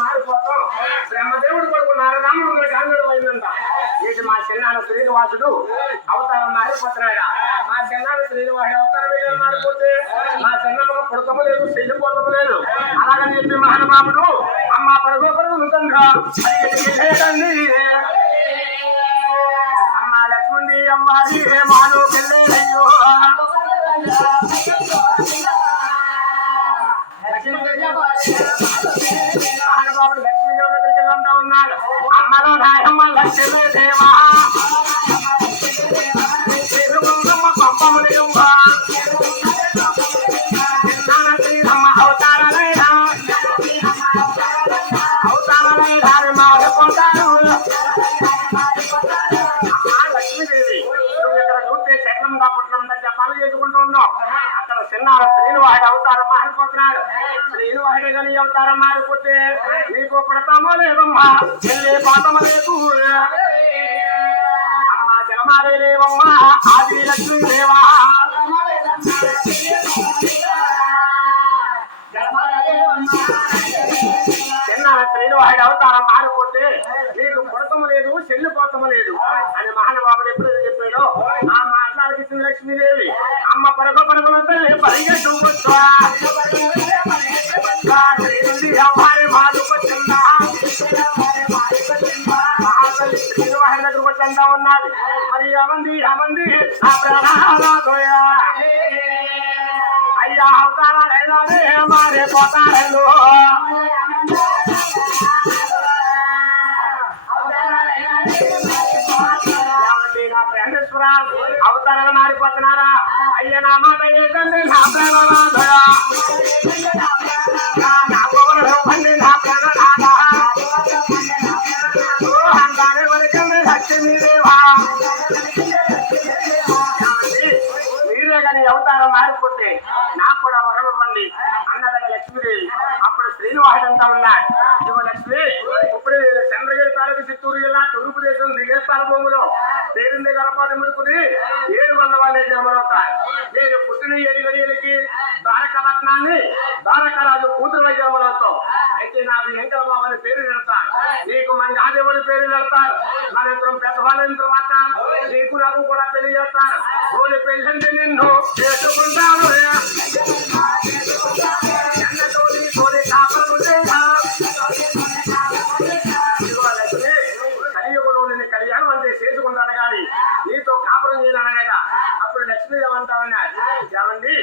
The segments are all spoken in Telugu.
మారిపోతాం బ్రహ్మదేవుడు కొడుకు నారదాముడు గాంగడం అయిందంట. ఇది మా చిన్నాన్న శ్రీనివాసుడు అవతారం మారిపోతున్నాడా? మా చిన్నాన్న శ్రీనివాసుడు అవతారం వేయడం మారిపోతే మా చిన్నమ్మ పుడకము లేదు, చెల్లిపోతము లేదు. అలాగని చెప్పి మహానుభావుడు అమ్మ పడుకో పడుకు ఉంటుందా అమ్మ లక్ష్మణి అమ్మాది మాను పెళ్ళయ్యో మహానుభావుడు లక్ష్మీదేవి దగ్గరికి వెళ్తా ఉన్నాడు. అమ్మలో నాయమ్మ లక్ష్మీ దేవా పంపములేమ్మ శ్రీరమ్మ అవతారమైనా అవతారమైనా మారిపోతారు. లక్ష్మీదేవి నువ్వు ఇక్కడ చూస్తే చెట్లంగా పుట్లంగా జపాలు చేసుకుంటూ ఉన్నావు. అక్కడ చిన్నాడు శ్రీనివాడు అవతారం మారిపోతున్నాడు. శ్రీనివాడు కానీ అవతారం మారిపోతే నీకు పడతామో లేదమ్మా, వెళ్ళే పాతమో లేదు. అమ్మ జలమాలే లేవమ్మా ఆది లక్ష్మీదేవా చిన్నాడు శ్రీనివాడు అవతారం మారిపోతే నీకు పుడతము లేదు, చెల్లిపోతము లేదు అని మహానుభావుడు ఎప్పుడైతే చెప్పాడో ఆ మాట్లాడికి లక్ష్మీదేవి అమ్మ పరగ పరుగుల తల్లి పరిగెట్టు శ్రీనివాహి దగ్గరకు వచ్చంతా ఉన్నది. మరి అమంది ఆ ప్రాణాలయా అయ్యా అవతారాలైనా మారిపోతారు. అవతారాలు మారిపోతున్నారా? అయ్యా నా మాట ఏంటంటే నా ప్రాణనాథయా నా గోవర్ధండి నా ప్రాణనాథ అంతానే వరకండి లక్ష్మీదేవా. మీరే కానీ అవతారం మారిపోతే నాకు కూడా వరం ఇవ్వండి అన్నదట లక్ష్మీదేవి. అప్పుడు శ్రీనివాసుడు అంతా ఉన్నాడు. ఇదిగో లక్ష్మి ఇప్పుడు చంద్రగిరి తాలూకు చిత్తూరు జిల్లా తూర్పు దేశం దిగేస్తాల భూములో పేరుంది గర్భాన్ని ముడుకుని 700 వాళ్ళే జన్మలవుతారు. నేను పుట్టిన 7 గడియలకి ద్వారకారత్నాన్ని ద్వారకారాజు కూతురు జన్మలవుతావు. అయితే నాకు వెంకట బాబు అని పేరు పెడతారు, నీకు మంది ఆదేవుని పేరు పెడతారు. మన యంత్రం పెద్దవాళ్ళ తర్వాత నీకు నాకు కూడా పెళ్లి చేస్తారు. ఓలి పెళ్ళంటే నిన్ను చేసుకుంటాను కలియుగంలో నిన్ను కళ్యాణం అంటే చేసుకుంటాను కానీ నీతో కాపురం చేయాలనగట. అప్పుడు లక్ష్మీదేవి అంటా ఉన్నారు, ఏమండి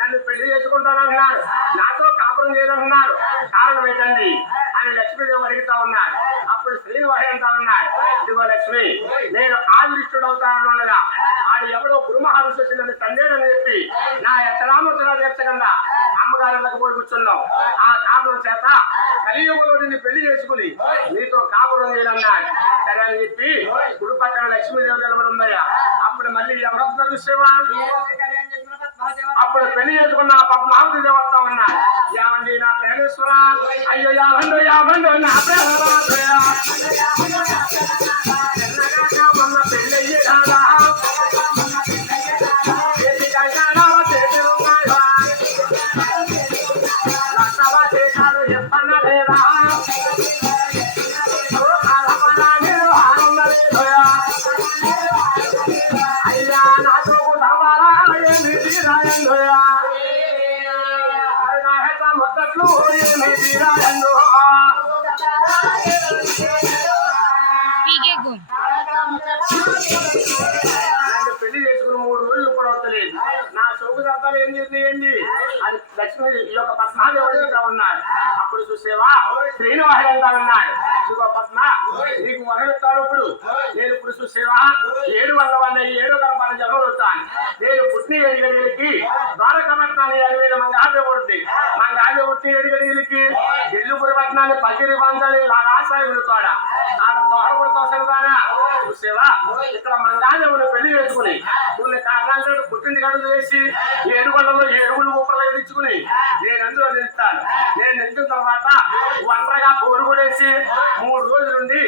నన్ను పెళ్లి చేసుకుంటానంటున్నారు, నాతో కాపురం చేయాలంటున్నారు, కారణం ఏంటండి అని లక్ష్మీదేవి అడుగుతా ఉన్నారు. అప్పుడు శ్రీనివాహి అంటా ఉన్నారు, ఇదిగో లక్ష్మి నేను ఆదిష్టుడు అవుతానగా ఆడు ఎవడో గురు మహర్షి వచ్చిందని తండ్రిని చెప్పి నా ఎత్తరాముతలా తీర్చకుండా అమ్మగారులకు పోయి కూర్చున్నాం. ఆ కాపురం చేత కలియుగంలో నిన్ను పెళ్లి చేసుకుని నీతో కాపురం చేయాలన్నాడు. సరే అని చెప్పి గుడి పక్కన లక్ష్మీదేవి నిలబడి ఉందయ్యా. అప్పుడు మళ్ళీ ఎవరొస్తున్నారు చూసేవా? అప్పుడు పెళ్లి చేసుకున్న పద్మావతి దేవి వస్తా ఉన్నారు. యావండి నా ప్రేమేశ్వర అయ్యో యావండు నా ప్రేమ మొన్న పెళ్ళయ్యే కాదా చేశారు చెప్పన్న లేదా అయ్యా నాతో మొత్తట్లు పెళ్లి చేసుకుని 3 రోజులు కూడా వస్తలేదు. నా చౌకు సత్తాలు ఏం చేయండి అది లక్ష్మి ఈ యొక్క పద్మాదేవి అడుగుతా ఉన్నారు. అప్పుడు చూసేవా శ్రీనివాసుడు అంటా ఉన్నాడు, ఇదిగో పద్మ నీకు వరమిస్తాను. ఇప్పుడు నేను ఇప్పుడు చూసేవా 700 వాళ్ళ 7 గర్భాన్ని జరగలుగుతాను. నేను పుట్టిన 7 గడియలకి ద్వారకాపట్నాన్ని 7,000 మంది ఆశ పడుతుంది. మన ఆశ పుట్టి 7 గడియలకి ఎల్లుపురి పట్నాన్ని 10 వందలు ఆశాయి విడుతాడా తోడబుడితో సరిదానా చూసేవా ఇక్కడ మంగాదేవుని పెళ్లి చేసుకుని కొన్ని కారణాలు పుట్టింటి గడులు వేసి 700 ఏడుగులు ఊపర్లు తెచ్చుకుని నేను అందులో నిలుస్తాను. నేను నిలిచిన తర్వాత ఒంటరిగా బోరు కొడేసి 3 రోజుల నుండి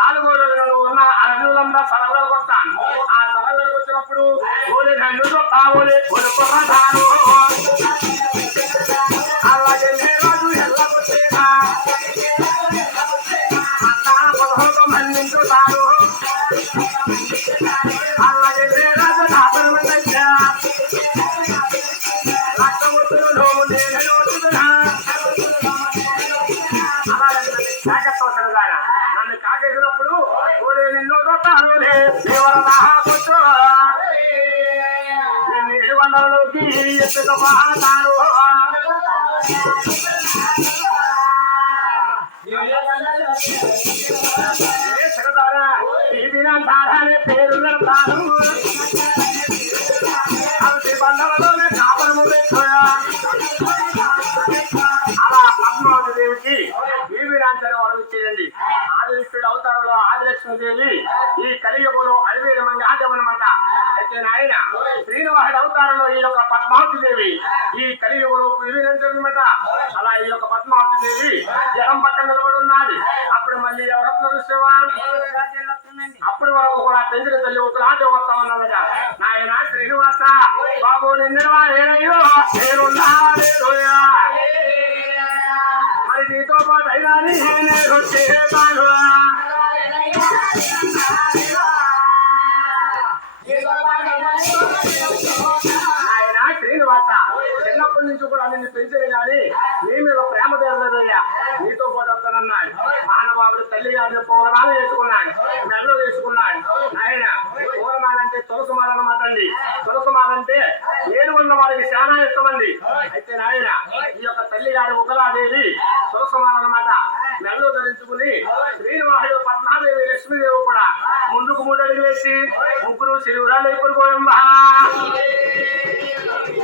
4వ రోజు ఉన్న అరణ్యులంతా సలవులకు వస్తాను. ఆ సలవులకు వచ్చినప్పుడు ఓలే నన్నుతో కావోలే కొనుక్కోరా కొండలలోకి ఎత్తుకుపోతారు. అనే పేరున్న తాను బండలలోనే కాపరము పెట్టోయా. అలా పద్మావతి దేవికి వీరాంతరం వరం ఇచ్చేయండి. ఆదిలక్ష్ముడు అవతారంలో ఆదిలక్ష్మీదేవి ఈ కలియుగంలో అడివేరమంగా ఆదమనమాట. అయితే నాయన శ్రీనివాసుడు అవతారంలో ఈ యొక్క పద్మావతి దేవి ఈ కలియుగంలో వీరాంతరమాట. అలా ఈ యొక్క పద్మావతి దేవి జలం పక్కన నిలబడి ఉన్నది. అప్పుడు మళ్ళీ ఎవరొస్తున్నారు అప్పటి వరకు కూడా పెంచిన తల్లి ఒకలాంటి వస్తా ఉన్నానట. నాయన శ్రీనివాస బాబు నిన్నవా ఏనయ్యో నేనున్నా మరి నీతో పాటు అయినా నేను చేస్తాను. ఆయన శ్రీనివాస చిన్నప్పటి నుంచి కూడా నిన్ను పెంచేది కానీ నీ మీద ప్రేమ తీరలేదయ్యా. నీతో పాటు వస్తానన్నాడు. మహానుభావుడు తల్లి గారిని పూలమాల వేసుకున్నాడు, మెల్లో వేసుకున్నాడు. ఆయన పూలమాలంటే తులసిమాల అన్నమాట అండి. తులసిమాలంటే ఏడు ఉన్న వారికి చాలా ఇష్టమండి. అయితే నాయన ఈ యొక్క తల్లి గారి ఉగ్రాదేవి తులసిమాల అన్నమాట మెల్లో ధరించుకుని శ్రీనివాసుడు పద్మాదేవి లక్ష్మీదేవి కూడా ముందుకు 3 అడుగులు వేసి ముగ్గురు శివురాలు ఇప్పుడు గోయంబ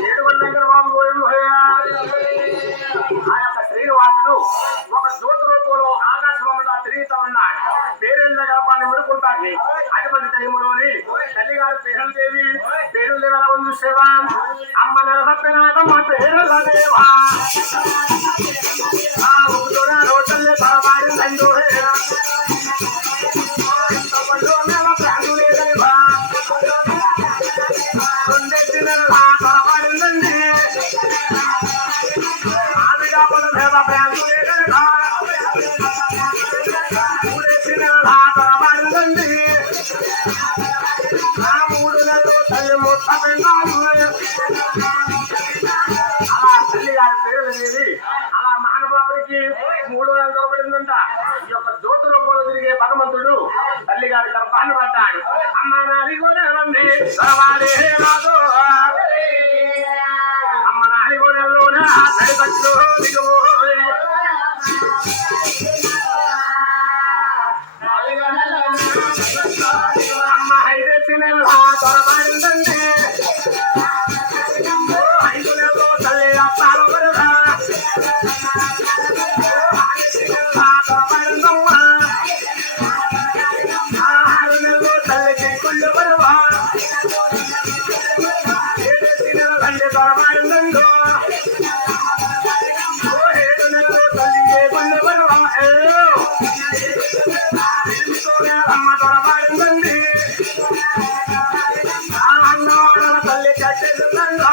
ఏడుగొండ బాబు గోయంబ. ఆ యొక్క శ్రీనివాసుడు ఒక జ్యోతి రూపంలో ఆకాశమంతా తిరుగుతా ఉన్నాడు. పేరెళ్ళ గర్భాన్ని ముడుకుంటాడు. అటువంటి టైములోని తల్లిగారు పేరుదేవి పేరు దేవల ఉంది శివ అమ్మ నెలసప్పినాకమ్మ పేరుల దేవా తల్లి తలబాడిందండు తలబాడిందండి ఆవిగా పద ప్రాంతం తలబాడిందండి. ఆ 3 నెలలు తల్లి అలా తల్లి గారి పేరు అనేది అలా మహానుభావుడికి 3 నెలలు దొరకబడిందంట. ఈ యొక్క జ్యోతి రూపంలో తిరిగే భగవంతుడు తల్లి గారి గర్భాన్ని పట్టాడు. అమ్మ నాది గోరెలండి రాదు అమ్మ నాది గోరెల్లోన నడిపట్లు అమ్మ 5 నెలల తొరబారిందండి. 5 నెలలు తల్లి అప్పాలు వరదా తొరబారిందమ్మా. 6 నెలలు తల్లికి కుళ్ళు వరవా 7 నెలలండి తొరబారిందండు. 7 నెలలు తల్లికి కుళ్ళు వరవా అమ్మ తొరబారిందండి. అన్నవాళ్ళ తల్లి కట్టేసిందండి.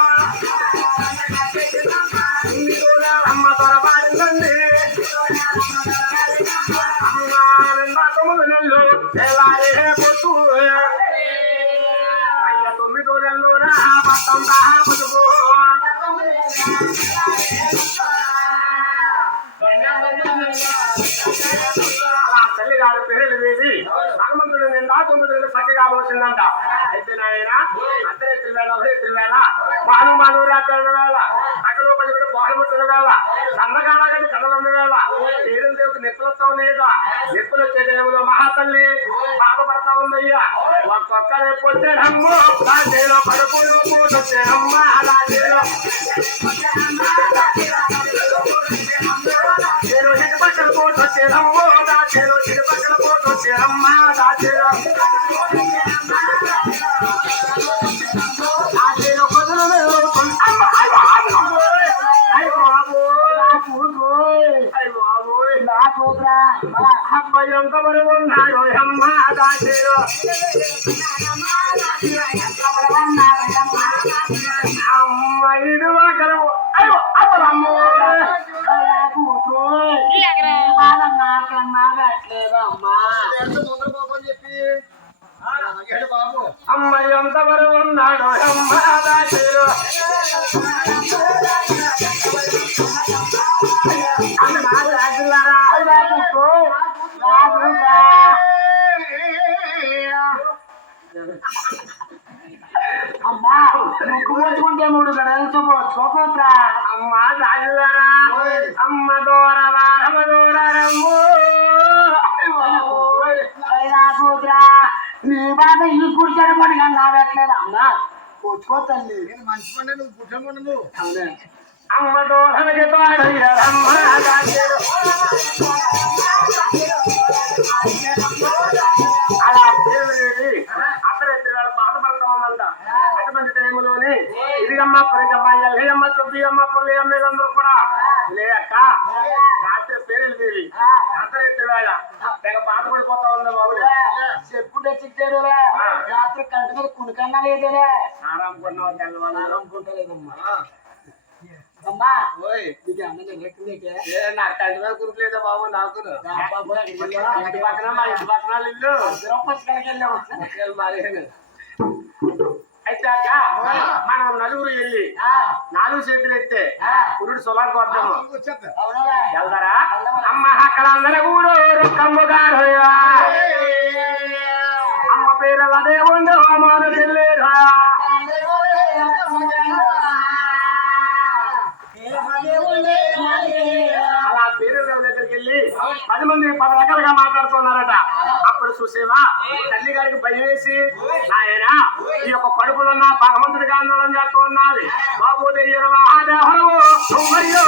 అమ్మ తొరబారిందండి. అమ్మ 9 నెలలు ఎలాగే పొద్దు అయ్య 9 నెలలు మొత్తం పొదుపు అలా తల్లి గారి పేర్లు వేసి భగవంతుడు నిండా 9 నెలలు చక్కగా పోసిందంట. అయితే నాయన అర్ధరాత్రి వేళ ఉదయత్రి వేళ మాను రాత్రి వేళ అక్కడ పడిపోయి బాలుముట్టిన వేళ సన్నగాడగని కథలున్న వేళ పేరు దేవుడికి నిప్పులతో లేదా నిప్పులు వచ్చే టైంలో మహాతల్లి బాధపడతా ఉందయ్యా. ఒక్కొక్కరే పొచ్చేనమ్మో దాచేలో పడుకుని పోటొచ్చేనమ్మ దాచేలో నేను ఇటు పక్కన పోటొచ్చేనమ్మో దాచేలో ఇటు పక్కన పోటొచ్చేనమ్మ దాచేలో దాచేలో కొద్దులు అబ్బాయి ఎంత మరి ఉన్నాడు అమ్మ దాచేలో అమ్మాయిడు అక్కడము అయ్యో అమ్మో అమ్మాయి ఎంత మరి ఉన్నాడు అమ్మ దాచేలో అమ్మా పోచుకుంటే 3 గడలతో పోచుకోపోత్రా. అమ్మ రాజుగారా అమ్మ దూరవా అమ్మ దూరమ్ము పోతురా నీ బాధ ఈ కూర్చొని పడిగా నాడట్లేదు అమ్మ పోచుకో తల్లి. మంచి పండు నువ్వు కూర్చోకుండా నువ్వు అమ్మ దూరకి తోడయ్యమ్మ అలా దేవుడి అర్ధరాత్రి వేళ బాధపడతా ఉందంట. అటువంటి టైంలోని ఇదిగమ్మ పరిగమ్మ ఎల్లయ్యమ్మ సుబ్బియమ్మ పుల్లయ్యమ్మ వీళ్ళందరూ కూడా లేక రాత్రి పేర్లు తీరి అర్ధరాత్రి వేళ తెగ బాధపడిపోతా ఉంది బాబు. చెప్పుంటే చిక్కాడు రాత్రి కంటి మీద కునికన్నా లేదేలే ఆరాముకున్నావు తెల్లవారు ఆరాముకుంటలేదమ్మా. అమ్మా నీకు అన్న ఎక్కడికే నాకు తండ్రి మీద కురుకులేదా బాబు. నాకు ఇంటి పక్కన మా ఇంటి పక్కన ఇల్లు అయితే అక్క మనం నలుగురు వెళ్ళి 4 చేతులు ఎత్తే పురుడు సొలాకు వద్దాము వెళ్తారా అమ్మ అక్కడ అందరూ కూడా రొక్కమ్మ గారు అమ్మ పేరు అదే ఉండు అమ్మ తెలియదు. అలా పేరు దగ్గరికి వెళ్ళి 10 మంది 10 రకాలుగా మాట్లాడుతున్నారట. అప్పుడు చూసేవా తల్లి గారికి భయం వేసి ఆయన ఈ యొక్క కడుపులున్న భగవంతుడిగా ఆందోళన చేస్తూ ఉన్నది. బాబు దెయ్యరవా దేవరవు మరియు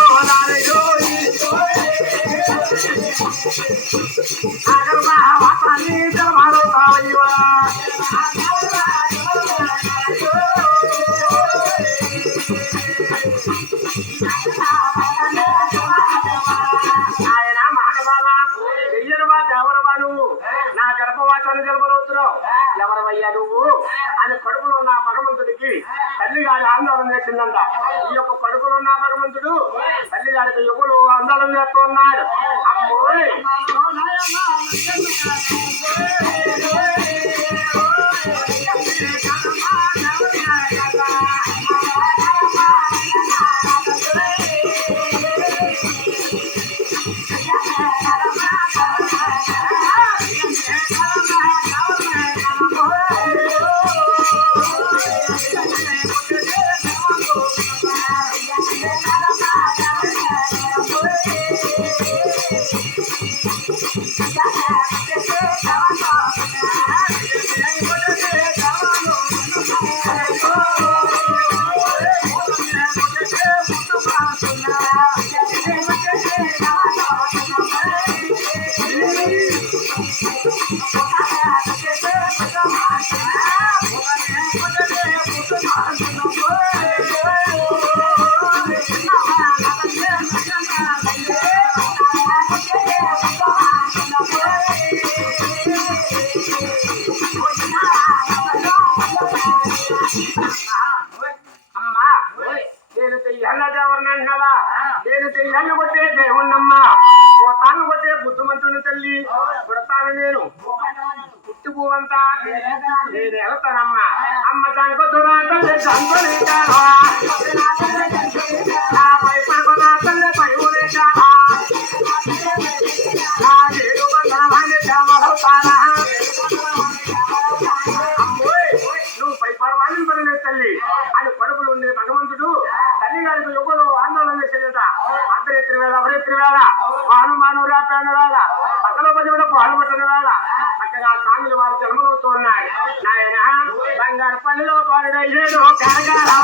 ఆయన మహాబాబా దెయ్యరవా దేవరవా నువ్వు నా గర్భవాసాన్ని గర్భలవుతున్నావు ఎవరవయ్యా నువ్వు అని కడుపులో ఉన్న భగవంతుడికి తల్లి గారి ఆందోళన చేసిందంట. ఈ యొక్క కడుపులో ఉన్న భగవంతుడు తల్లి గారికి యుగులు ఆందోళన చేస్తూ ఉన్నాడు. అమ్మోయ్ అమ్మా నేను తెయ్యన్న దేవరిని అంటున్నావా? నేను తెయ్యన్న కొట్టే దేవుణ్ణమ్మా. ఓ తాను కొట్టే బుద్ధిమంతుని తల్లి పుడతాను నేను పుట్టి పువ్వంతా నేను వెళ్తానమ్మా. అమ్మ దానికి దురాతల్లి సంతోషించాను భయపడుకున్నా తల్లి భయపడేశాను నా ఏడు బంధనవుతానా. అమ్మోయ్ నువ్వు భయపడవాలని పడలేదు తల్లి అని కడుపులు ఉండే భగవంతుడు తల్లి గారికి యుగలు ఆందోళన చేసేదట. అర్ధరాత్రి వేళ అవరాత్రి వేళ హనుమాను రాపాడు వేళ పక్కలో పదివేళ పాల్పట్టిన వేళ చక్కగా స్వామిలు వారి జన్మలవుతూ ఉన్నాడు. నాయన బంగారు పనిలో పాడలేదు వాళ్ళ కాకలేదు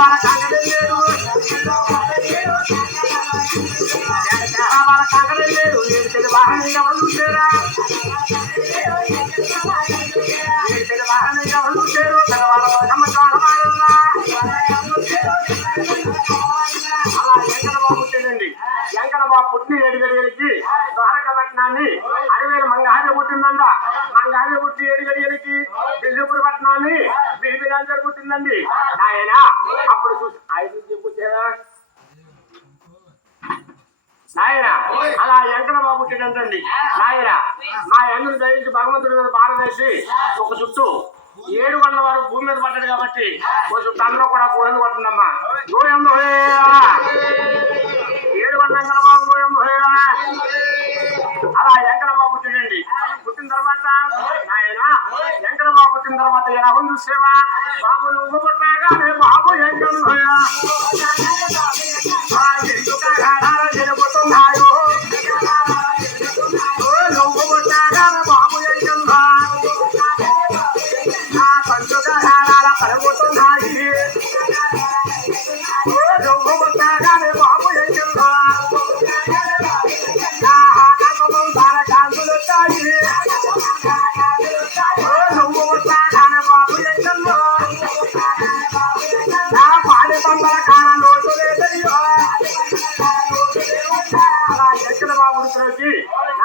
వాళ్ళ కాకలేదు ఏడు వాహనం ఎవరు లేరా ఏడు వాహనం ఎవరు లేరు వాళ్ళ అలా వెంకటబాబు పుట్టిందండి. వెంకటబాబు పుట్టి 7 గడియలకి ద్వారక పట్టణాన్ని అరవేలు మంగహాజ పుట్టిందంట. మంగహాజ పుట్టి 7 గడియలకి బిల్లుపూర్ పట్టణాన్ని బిల్బిలాంజర్ పుట్టిందండి. ఆయన అప్పుడు చూసి 5 పుట్టారా నాయన అలా వెంకటబాబు పుట్టిందంటండి. నాయన మా ఎందుకు దయించి భగవంతుడి మీద భారం వేసి ఒక చుట్టూ 7 గంటల వరకు భూమి మీద పడ్డాడు కాబట్టి కొంచెం తనలో కూడా గోయందు పడుతుందమ్మా. గోయందు 7 గంటల బాబు గోయందు అలా వెంకటబాబు పుట్టిండండి. పుట్టిన తర్వాత ఆయన వెంకటబాబు పుట్టిన తర్వాత ఎలా చూసేవా బాబు నువ్వు పుట్టాగానే బాబు ఎంకలు ఎందుకు గాడాలు జరుగుతున్నాయో నువ్వు పుట్టాగానే బాబు ఎంకన్నా పండుగ గాడాల కలుగుతున్నాయి నువ్వు పుట్టాగానే బాబు ఎంకన్నా కాంతులు వచ్చాయి నువ్వు పుట్టాగానే బాబు ఎంకన్నా పాడి పంటల కాన లోటు లేదయ్యో అలా ఎక్కడ బాబు వచ్చి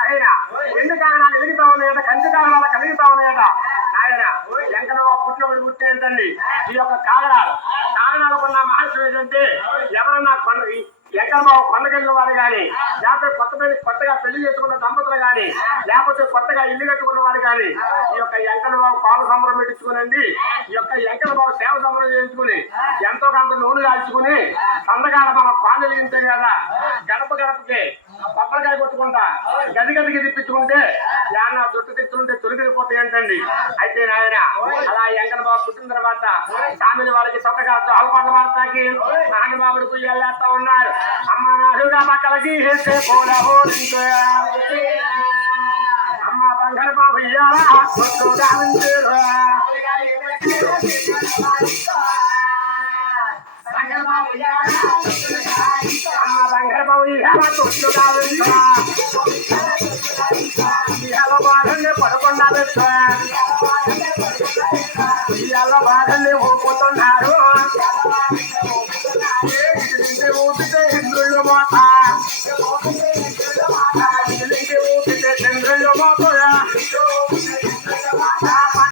ఆయన ఎండు కారణాలు ఎదుగుతా ఉన్నాయట కంచి కారణాలు కలుగుతా ఉన్నాయట ఆయన ఎంకన పుట్టినప్పుడు పుట్టేంటండి ఈ యొక్క కారణాలకున్న మహర్షులు ఏంటంటే ఎవరన్నా ఎక్కడ కొండకెళ్ళిన వారు కానీ లేకపోతే కొత్తగా పెళ్లి చేసుకున్న దంపతులు కానీ లేకపోతే కొత్తగా ఇల్లు కట్టుకున్న వారు కానీ ఈ యొక్క ఎంకన బాబు పాలు సంబరం పెట్టించుకునండి ఈ యొక్క ఎంకన బాబు సేవ సంబరం చేయించుకుని ఎంతో కొంత నూనె కాల్చుకుని సందకాడ మనం పాలు వెలిగించాం కదా గడపకి కొబ్బరికాయ కొట్టుకుంటా గదికి తిప్పించుకుంటే ఏమన్నా జుట్టు తెచ్చుకుంటే తొలగిపోతాయి అంటండి అయితే నాయన అలా ఎంకన బాబు పుట్టిన తర్వాత సామిని వాళ్ళకి సొంతగా అల్పండ వార్తకి నాన్నబాబుడికి వెళ్ళేస్తా ఉన్నారు అమ్మ నాలుగా మక్కలకి అమ్మ బంగారు బాబు ఇయ్యాలా అమ్మ బంగారు బాబు ఇయ్యాలా తొట్టుగా ఇవాళ బాధల్ని పడకుండా ఇవాళ బాధల్ని ఊపుతున్నారు ఊపితే ఇంద్రుళ్ళు మోత ఊపితే చంద్రుళ్ళు మోత